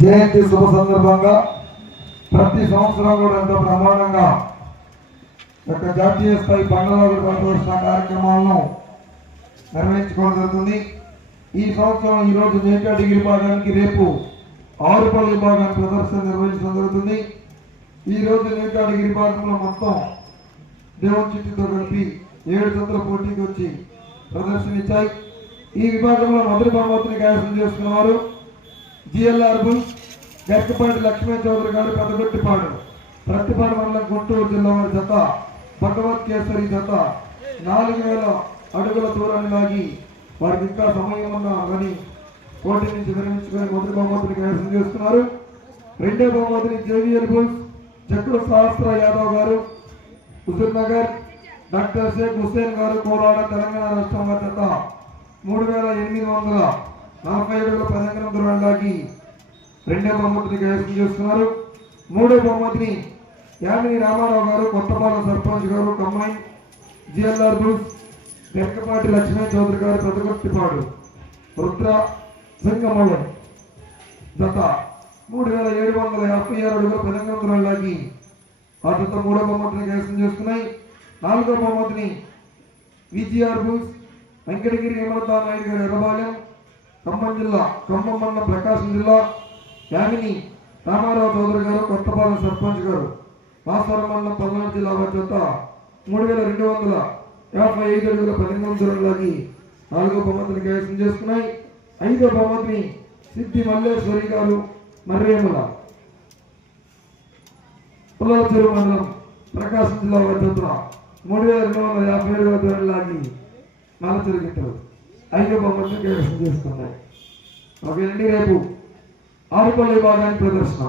జయంతి శుభ సందర్భంగా ప్రతి సంవత్సరం కూడా ఎంతో బ్రహ్మాండంగా జాతీయ స్థాయి బండలాగుడు ప్రదర్శన కార్యక్రమాలను నిర్వహించుకోవడం జరుగుతుంది. ఈ సంవత్సరం ఈరోజు మేకా డిగ్రీ విభాగానికి రేపు 6 పళ్ళ విభాగానికి ప్రదర్శన నిర్వహించడం జరుగుతుంది. ఈరోజు మేకా డిగ్రీ విభాగంలో మొత్తం దేవుని చిట్టుతో కలిపి 7 జతల పోటీకి వచ్చి ప్రదర్శన ఇచ్చాయి. ఈ విభాగంలో మొదటి బహుమతిని కైవసం చేసుకున్నవారు జిఎల్ఆర్ బుల్స్ గరికపాటి లక్ష్మీ చౌదరి గారు పెద్దగొట్టిపాడు ప్రతిపాడు మండలం గుంటూరు జిల్లా వారి జత భగవత్ కేసరి జత 4000 అడుగుల దూరాన్ని లాగి వారికి ఇంకా సమయం ఉన్నదని పోటీ నుంచి విరమించుకొని మొదటి బహుమతిని కైవసం చేస్తున్నారు. రెండో బహుమతిని జేవిఎల్ బుల్స్ చక్ర సహస్ర యాదవ్ గారు హుజూర్ నగర్ డాక్టర్ షేక్ హుసేన్ గారు కోలాడ తెలంగాణ రాష్ట్రం వారి జత 3840 అడుగుల పదంగనం దూరాన్ని లాగి రెండో బహుమతిని కైవసం చేస్తున్నారు. మూడో బహుమతిని యామిని రామారావు గారు కొత్తపాలెం సర్పంచ్ గారు కమ్మాయి జిఎల్ఆర్ బుల్స్ వెంకపాటి లక్ష్మీ చౌదరి గారు పెద్దగొట్టిపాడు రుద్ర సింగమలం జత 3756 అడుగుల పదంగనం దూరాన్ని లాగి ఆ జత మూడో బహుమతిని కైవసం చేస్తున్నాయి. నాలుగో బహుమతిని విజిఆర్ బుల్స్ వెంకటగిరి హేమలతా నాయుడు గారు ఎర్రబాలెం ఖమ్మం జిల్లా ఖమ్మం మండలం ప్రకాశం జిల్లా యామిని రామారావు చౌదరి గారు కొత్తపాలెం సర్పంచ్ గారు మాస్వరం మండలం పల్నాడు జిల్లా వారి జత 3255 అడుగుల పదంగనం దూరం లాగి నాలుగో బహుమతిని కైవసం చేసుకున్నాయి. ఐదో బహుమతిని సిద్ధి మల్లేశ్వరి గారు మర్రేముల పుల్లల చెరువు మండలం ప్రకాశం జిల్లా వారి జత 3250 అడుగుల దూరం లాగి నలచెరుగిట్టరు ఐదో బహుమతిని కైవసం చేసుకున్నాయి. ఓకేనండి, రేపు 6 పళ్ళ విభాగానికి ప్రదర్శన.